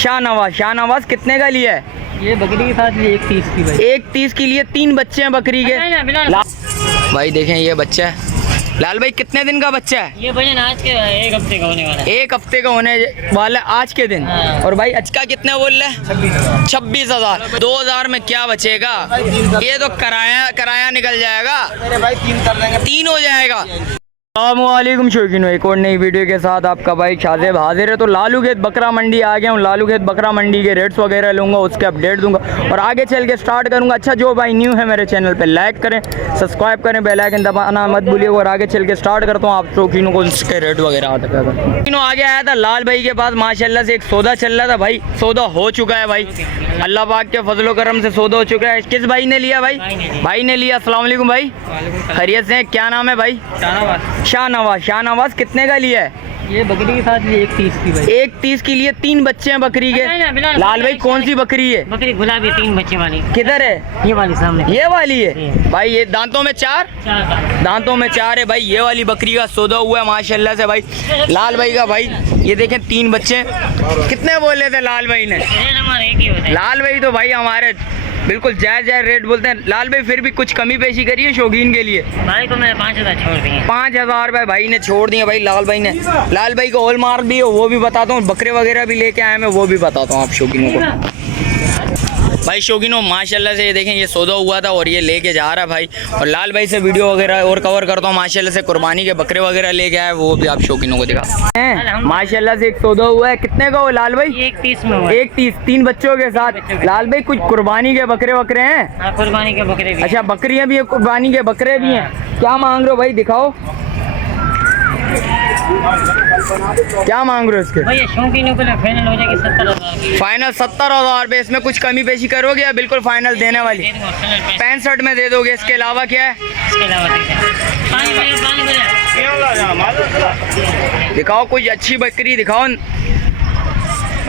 शाहनवाज। शाहनवाज कितने का लिया है? ये बकरी के साथ 1.30 की भाई। 1.30 के लिए 3 बच्चे हैं बकरी के। भाई देखें ये बच्चा है। लाल भाई कितने दिन का बच्चा है? ये भजन आज के 1 हफ्ते का होने वाला है। 1 हफ्ते का होने वाला है आज के दिन। हाँ। और भाई अचका कितने बोल रहे हैं? 26,000। 2,000 में क्या बचेगा? ये तो किराया निकल जाएगा। मेरे भाई 3 कर देंगे, 3 हो जाएगा। अस्सलामुअलैकुम शौकीनो, एक और नई वीडियो के साथ आपका भाई शाज़ेब हाजिर है। तो लालू खेत बकरा मंडी आ गया हूँ। लालू खेत बकरा मंडी के रेट्स वगैरह लूँगा, उसके अपडेट दूंगा और आगे चल के स्टार्ट करूँगा। अच्छा जो भाई न्यू है मेरे चैनल पे लाइक करें, सब्सक्राइब करें, बेल आइकन दबाना मत भूलिएगा। और आगे चल के स्टार्ट करता हूँ, आप शौकीनों को उसके रेट वगैरह आगे आया था लाल भाई के पास। माशाल्लाह से एक सौदा चल रहा था भाई, सौदा हो चुका है भाई। अल्लाह पाक के फजलो करम से सौदा हो चुका है। किस भाई ने लिया भाई? भाई ने लिया। अस्सलाम वालेकुम भाई, खैरियत से? क्या नाम है भाई? शाहनवाज। शाहनवाज कितने का लिया है? ये बकरी के साथ 1.30 की भाई। 1.30 के लिए 3 बच्चे हैं बकरी के। लाल भाई कौन सी बकरी है? बकरी गुलाबी 3 बच्चे वाली। किधर है? ये वाली सामने। ये वाली है भाई। ये दांतों में 4 दांतों में 4 है भाई। ये वाली बकरी का सौदा हुआ है माशाल्लाह से भाई। लाल भाई का भाई ये देखें 3 बच्चे। कितने बोले थे लाल भाई ने? लाल भाई तो भाई हमारे बिल्कुल जायज़ रेट बोलते हैं। लाल भाई फिर भी कुछ कमी पेशी करिए शौकीन के लिए। भाई को मैं 5,000 छोड़ दिए। 5,000 रुपये भाई ने छोड़ दिए भाई। लाल भाई ने, लाल भाई को होल मार्क भी है वो भी बताता हूँ, बकरे वगैरह भी लेके आए मैं वो भी बताता हूँ आप शौकीनों को। भाई शौकीनों माशाल्लाह से ये देखें ये सौदा हुआ था और ये लेके जा रहा है भाई। और लाल भाई से वीडियो वगैरह और कवर करता हूँ। माशाल्लाह से कुर्बानी के बकरे वगैरह लेके आए वो भी आप शौकीनों को दिखा हैं। माशाल्लाह से एक सौदा हुआ है। कितने का हो लाल भाई? 1.30 में हुआ। 1.30 3 बच्चों के साथ। लाल भाई कुछ कुर्बानी के बकरे वकरे हैं? हाँ, कुर्बानी के बकरे भी। अच्छा बकरियां भी है, कुर्बानी के बकरे भी हैं। क्या मांग रहे हो भाई? दिखाओ क्या मांग रहे हो इसके? भाई शौकीनों के लिए फाइनल हो जाएगी 70,000 की। फाइनल 70,000 रुपये। इसमें कुछ कमी पेशी करोगे या बिल्कुल फाइनल देने वाली? 65 में दे दोगे। इसके अलावा क्या है? इसके अलावा दिखाओ कुछ अच्छी बकरी दिखाओ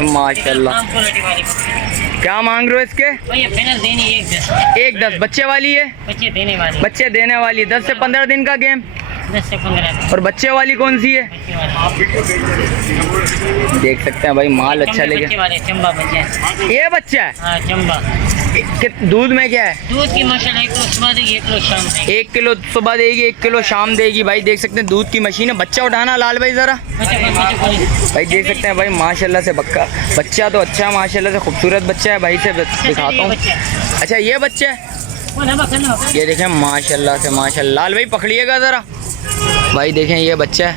माशाल्लाह। क्या मांग रहे हो इसके? फाइनल देनी 1.10 बच्चे वाली है? बच्चे देने वाली 10 से 15 दिन का गेम। 10 से 15। और बच्चे वाली कौन सी है? देख सकते हैं भाई माल अच्छा लेके। चंबा बच्चे। ये बच्चा है? हाँ चंबा। दूध में क्या है? दूध की माशाल्लाह 1 किलो सुबह देगी, 1 किलो शाम देगी। 1 किलो सुबह देगी, 1 किलो शाम देगी भाई। देख सकते हैं दूध की मशीन है। बच्चा उठाना लाल भाई ज़रा भाई। देख सकते हैं भाई माशाल्लाह से बच्चा तो अच्छा है माशाल्लाह से, खूबसूरत बच्चा है भाई से दिखाता हूँ। अच्छा ये बच्चा है, ये देखें माशाल्लाह से माशाल्लाह। लाल भाई पकड़िएगा ज़रा भाई। देखें ये बच्चा है।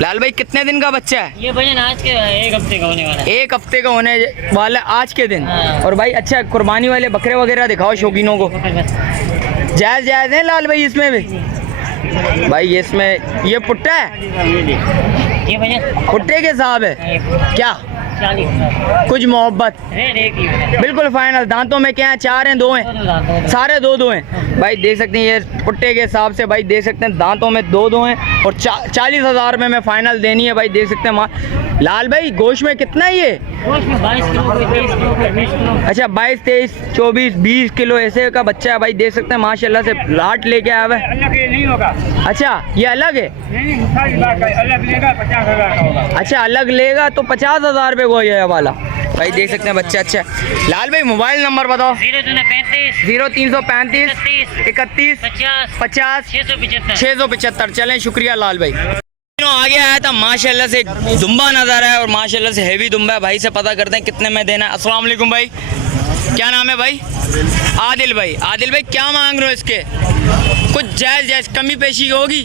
लाल भाई कितने दिन का बच्चा है? ये भजन आज के 1 हफ्ते का होने वाला है। 1 हफ्ते का होने वाला है आज के दिन। हाँ। और भाई अच्छा कुर्बानी वाले बकरे वगैरह दिखाओ शौकीनों को। जायज़ है लाल भाई इसमें भी भाई। ये इसमें ये पुट्टा है, ये भजन पुट्टे के साहब है क्या? 40 कुछ मोहब्बत बिल्कुल फाइनल। दांतों में क्या है? 4 हैं 2 हैं? सारे 2 हैं भाई। देख सकते हैं ये पुट्टे के हिसाब से भाई। देख सकते हैं दांतों में 2 हैं और 40,000 रुपये में फाइनल देनी है भाई। देख सकते हैं लाल भाई गोश्त में कितना है ये? 22 किलो, 23 किलो, 20 किलो। अच्छा 22, 23, 24, 20 किलो ऐसे का बच्चा है भाई। देख सकते हैं माशाल्लाह से लाट लेके आया हुआ है। अलग ये नहीं होगा। अच्छा ये अलग है? नहीं मुसाई बात है, अलग लेगा 50,000 का होगा। अच्छा अलग लेगा तो 50,000 रुपये को ये वाला भाई। देख सकते हैं बच्चा अच्छा है। लाल भाई मोबाइल नंबर बताओ। 0335 0335 31 50 675। चलें शुक्रिया लाल भाई। आगे आया था माशाल्लाह से दुम्बा नजर है और माशाल्लाह से हेवी दुम्बा है भाई। से पता करते हैं कितने में देना है। अस्सलाम वालेकुम भाई, क्या नाम है भाई? आदिल भाई। आदिल भाई क्या मांग रहे हो इसके? कुछ जायज़ कमी पेशी होगी?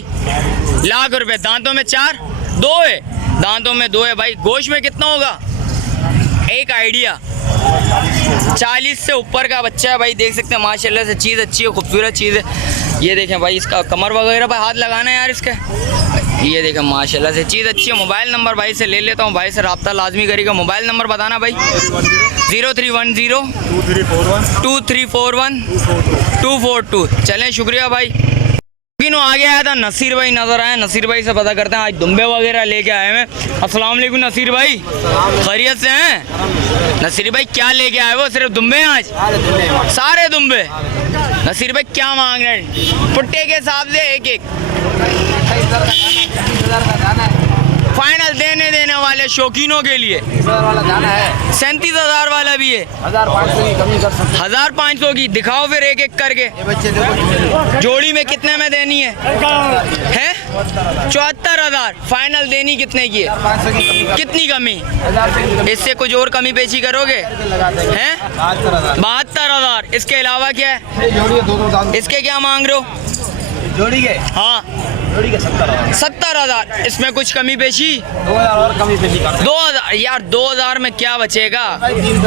1,00,000 रुपये। दांतों में 4 2 है, दांतों में 2 है भाई। गोश्त में कितना होगा? एक आइडिया 40 से ऊपर का बच्चा है भाई। देख सकते हैं माशाल्लाह से चीज़ अच्छी है, खूबसूरत चीज़ है। ये देखें भाई इसका कमर वगैरह पर हाथ लगाना है यार इसके। ये देखें माशाल्लाह से चीज़ अच्छी है। मोबाइल नंबर भाई से ले लेता हूँ, भाई से रब्ता लाजमी करेगा। मोबाइल नंबर बताना भाई। 0310 2341 242। चलें शुक्रिया भाई। किनो आगे आया था नसीर भाई नजर आए। नसीर भाई से पता करते हैं आज दुम्बे वगैरह लेके आए हैं। अस्सलाम वालेकुम नसीर भाई, खैरियत से हैं? नसीर भाई क्या लेके आए वो? सिर्फ दुम्बे हैं आज? सारे दुम्बे। नसीर भाई क्या मांग रहे हैं? पुट्टे के हिसाब से एक फाइनल देने वाले शौकीनों के लिए वाला जाना है 37,000 वाला भी है, 1500 की कमी कर सकते 1500 की। दिखाओ फिर एक एक करके। हैं बच्चे देखो जोड़ी में कितने में देनी है? 74,000 फाइनल देनी कितने की है? 500 की कमी कितनी कमी? 1000 रुपये की कमी इससे कुछ और कमी पेशी करोगे? लगा देंगे हैं 72,000 72,000। इसके अलावा क्या है? ये जोड़ी है 2 दाम इसके क्या मांग रहे हो? जोड़ी के हाँ 70,000 70,000। इसमें कुछ कमी पेशी? 2000 और कमी पे निकाल 2000 यार, 2000 में क्या बचेगा?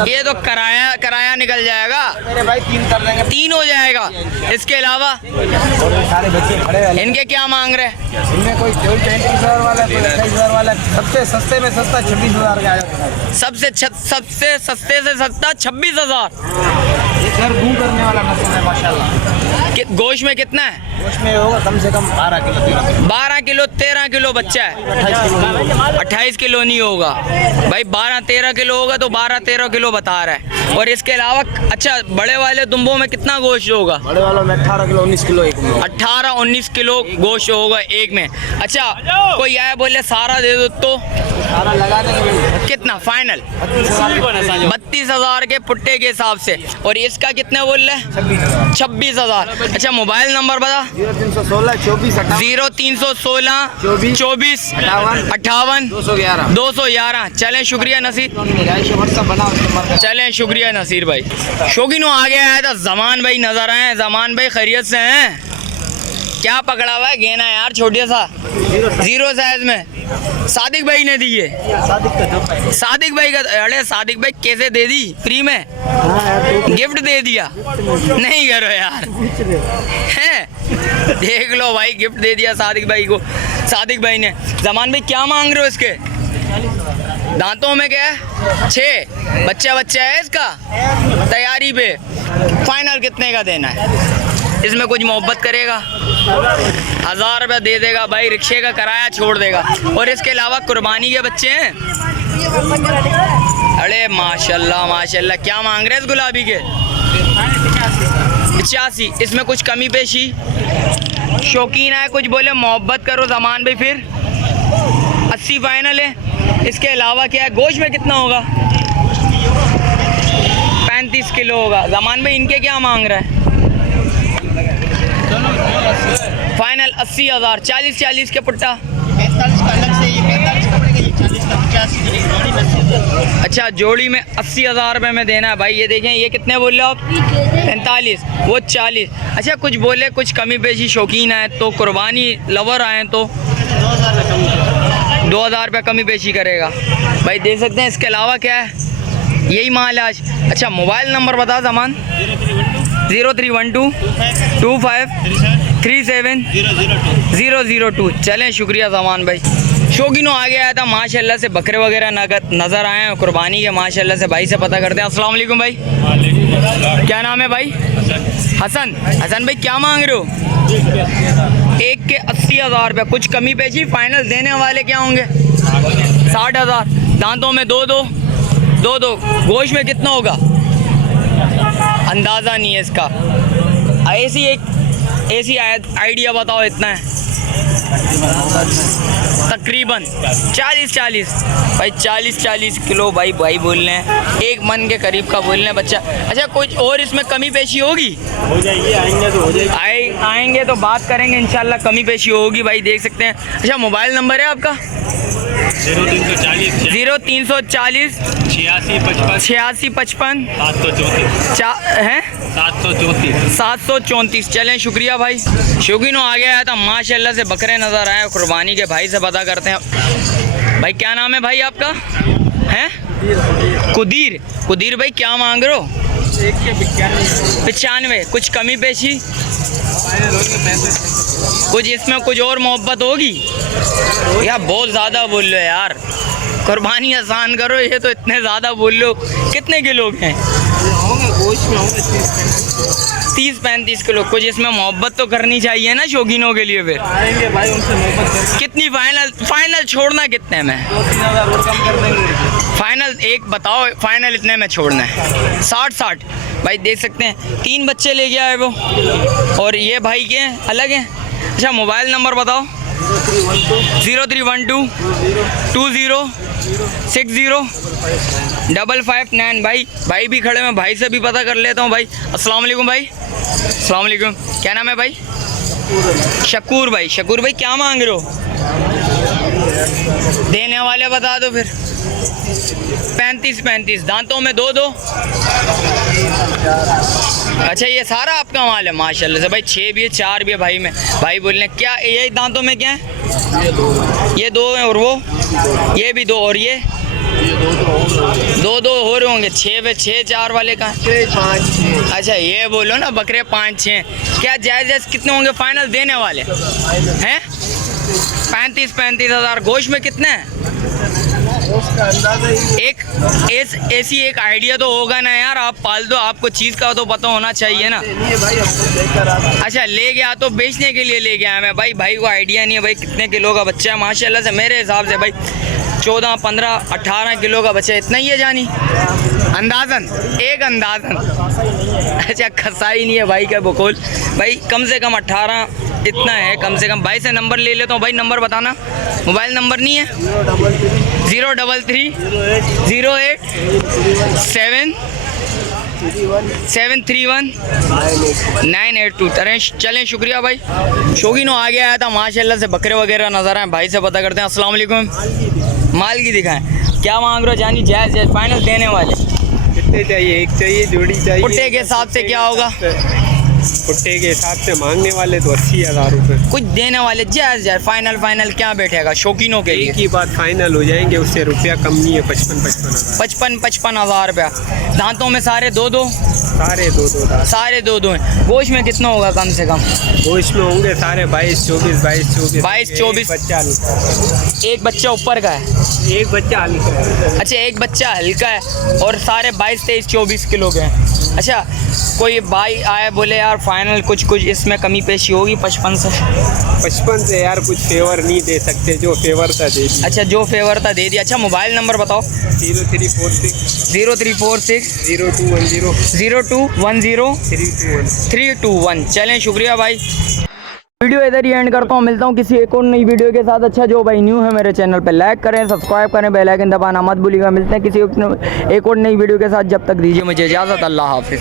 ये तो किराया निकल जाएगा, मेरे भाई 3 कर देंगे 3 हो जाएगा। इसके अलावा और ये सारे बच्चे खड़े हैं इनके क्या मांग रहे हैं? इनमें कोई 34,000 वाला कोई 28,000 वाला सबसे सस्ते में सस्ता 26,000 का आया सबसे सस्ते से सस्ता 26,000। ये घर घूम करने वाला नस्ल है माशाल्लाह गोश्त में कितना है? उसमें होगा कम से कम 12 किलो 12 किलो 13 किलो बच्चा है। 28 किलो 28 किलो नहीं होगा भाई, 12-13 किलो होगा तो 12-13 किलो बता रहा है। और इसके अलावा अच्छा, बड़े वाले दुम्बों में कितना गोश्त होगा? बड़े वालों में 18 किलो 19 किलो एक में 18-19 किलो गोश्त होगा एक में। अच्छा, कोई आया बोले सारा दे दो तो सारा लगा देंगे कितना फाइनल? 32,000 32,000 के पुट्टे के हिसाब से। और इसका कितने बोल रहे हैं? 26,000। अच्छा, मोबाइल नंबर बता। 0316 24 0316 24 58 211। चलें, शुक्रिया नसीर। व्हाट्सअप बनाओ नंबर चलें, शुक्रिया नसीर भाई। शौकीनों आगे आया था जमान भाई, नजर आए। जमान भाई खैरियत से हैं? क्या पकड़ा हुआ है? गेना यार छोटे सा 0 साइज में सादिक भाई ने दी है। सादिक भाई का, अरे सादिक भाई कैसे दे दी? फ्री में गिफ्ट दे दिया? नहीं करो यार, हैं देख लो भाई, गिफ्ट दे दिया सादिक भाई को, सादिक भाई ने। जमान भाई क्या मांग रहे हो इसके? दांतों में क्या है? 6 बच्चा है इसका तैयारी पे। फाइनल कितने का देना है? इसमें कुछ मोहब्बत करेगा? 1000 रुपया दे देगा भाई, रिक्शे का किराया छोड़ देगा। और इसके अलावा कुर्बानी के बच्चे हैं। अरे माशाल्लाह माशाल्लाह। क्या मांग रहे हैं इस गुलाबी के? 85। इसमें कुछ कमी पेशी? शौकीन है कुछ बोले मोहब्बत करो जमान भाई, फिर 80 फाइनल है। इसके अलावा क्या है? गोश्त में कितना होगा? 35 किलो होगा। जमान भाई इनके क्या मांग रहा है? फाइनल 80,000। 40 के पुट्टा। 45 का अलग से, ये 45 का पड़ेगा, ये 40 का 85। अच्छा, जोड़ी में 80,000 रुपये में देना है भाई। ये देखें, ये कितने बोल रहे हो आप? 45, वो 40। अच्छा, कुछ बोले कुछ कमी पेशी शौकीन है तो, कुर्बानी लवर आए तो 2,000 रुपये कमी पेशी करेगा भाई, दे सकते हैं। इसके अलावा क्या है? यही माल है आज। अच्छा, मोबाइल नंबर बता जमान। 0312 25 37 002। चलें, शुक्रिया जमान भाई। शौकीनों आगे आया था माशाल्लाह से, बकरे वगैरह नज़र आए हैं कुर्बानी के माशाल्लाह से। भाई से पता करते हैं। अस्सलाम वालेकुम भाई, क्या नाम है भाई? हसन। हसन भाई क्या मांग रहे हो? एक के 80,000 रुपये। कुछ कमी पेशी? फाइनल देने वाले क्या होंगे? 60,000। दांतों में दो दो। गोश्त में कितना होगा? अंदाज़ा नहीं है इसका। ऐसी आइडिया बताओ, इतना है तकरीबन 40 भाई। 40 किलो भाई बोल रहे हैं, 1 मन के करीब का बोल रहे हैं बच्चा। अच्छा, कुछ और इसमें कमी पेशी होगी? हो जाएगी, आएंगे तो हो जाएगी। आएंगे तो बात करेंगे इंशाल्लाह, कमी पेशी होगी भाई, देख सकते हैं। अच्छा, मोबाइल नंबर है आपका? 0340 0340 86 55 734। चलें, शुक्रिया भाई। शौकीनों आगे आया था माशाल्लाह से, बकरे नज़र आए कुर्बानी के। भाई से पता करते हैं। भाई क्या नाम है भाई आपका? हैं कुदीर भाई क्या मांग रहे हो? 95। कुछ कमी पेशी? कुछ इसमें कुछ और मोहब्बत होगी यार? बहुत ज़्यादा बोल लो यार, कुर्बानी आसान करो। ये तो इतने ज़्यादा बोल लो। कितने किलो हैं? 30-35 किलो। कुछ इसमें मोहब्बत तो करनी चाहिए ना शौकीनों के लिए। फिर आएंगे भाई, उनसे मोहब्बत कितनी फाइनल छोड़ना कितने में? 2-3,000 और कम कर देंगे। फाइनल एक बताओ, फाइनल इतने में छोड़ना है? 60 भाई, देख सकते हैं 3 बच्चे ले गया है वो, और ये भाई के अलग हैं। अच्छा, मोबाइल नंबर बताओ। 0312 20 60 559 भाई भी खड़े हैं, भाई से भी पता कर लेता हूँ भाई। अस्सलाम वालेकुम भाई। अस्सलाम वालेकुम, क्या नाम है भाई? शकूर भाई। शकूर भाई क्या मांग रहे हो? देने वाले बता दो फिर। 35 दांतों में 2 अच्छा ये सारा आपका माल है माशाल्लाह से भाई। 6 भी है 4 भी है भाई में। भाई बोलने क्या ये दांतों में क्या है? ये 2 हैं और वो ये भी 2 और ये 2 हो रहे होंगे। 6 पे 6 4 वाले का 5 अच्छा ये बोलो ना बकरे 5-6 क्या जायज़ कितने होंगे फाइनल देने वाले हैं? 35 हज़ार। गोश्त में कितने हैं? उसका अंदाजा ही एक ऐसी एक आइडिया तो होगा ना यार, आप पाल दो, आपको चीज़ का तो पता होना चाहिए ना। नहीं है भाई, हमको लेकर आता। अच्छा ले गया तो बेचने के लिए ले गया मैं भाई को आइडिया नहीं है भाई कितने किलो का बच्चा है माशाल्लाह से। मेरे हिसाब से भाई 14, 15, 18 किलो का बच्चा इतना ही है जानी अंदाज़न, एक अंदाज़न। अच्छा खसाई नहीं है भाई का बकौल भाई, कम से कम 18 इतना है कम से कम। भाई से नंबर ले लेता हूँ भाई, नंबर बताना। मोबाइल नंबर नहीं है? 033 08 731 982। चलें शुक्रिया भाई। शौकीनो आगे आया था माशाल्लाह से, बकरे वगैरह नज़र आए, भाई से पता करते हैं। अस्सलाम वालेकुम। माल की दिखाएं, क्या मांग रहे हो जानी? जायज़ फाइनल देने वाले कितने चाहिए? एक चाहिए, जोड़ी चाहिए? पुट्टे के हिसाब से क्या होगा? पुट्टे के हिसाब से मांगने वाले तो 80,000 रुपये। कुछ देने वाले जायज़ फाइनल क्या बैठेगा शौकीनों के लिए? एक ही बात फाइनल हो जाएंगे, उससे रुपया कम नहीं है। 55 हज़ार रुपया। दांतों में सारे 2 सारे दो हैं। गोश्त में कितना होगा कम से कम? गोश्त में होंगे सारे 22-24 बच्चा एक बच्चा ऊपर का है, एक बच्चा हल्का है। अच्छा एक बच्चा हल्का है और सारे 22-23-24 किलो के हैं। अच्छा कोई भाई आए बोले यार फाइनल कुछ इसमें कमी पेशी होगी 55 से यार कुछ फेवर नहीं दे सकते, जो फेवर था दे दिया। अच्छा जो फेवर था दे दिया। अच्छा मोबाइल नंबर बताओ। 0346 0210 321। चलें शुक्रिया भाई। वीडियो इधर ही एंड करता हूँ, मिलता हूँ किसी एक और नई वीडियो के साथ। अच्छा जो भाई न्यू है मेरे चैनल पे लाइक करें, सब्सक्राइब करें, बेल आइकन दबाना मत भूलिएगा। मिलते हैं किसी एक और नई वीडियो के साथ, जब तक दीजिए मुझे इजाज़त। अल्लाह हाफिज़।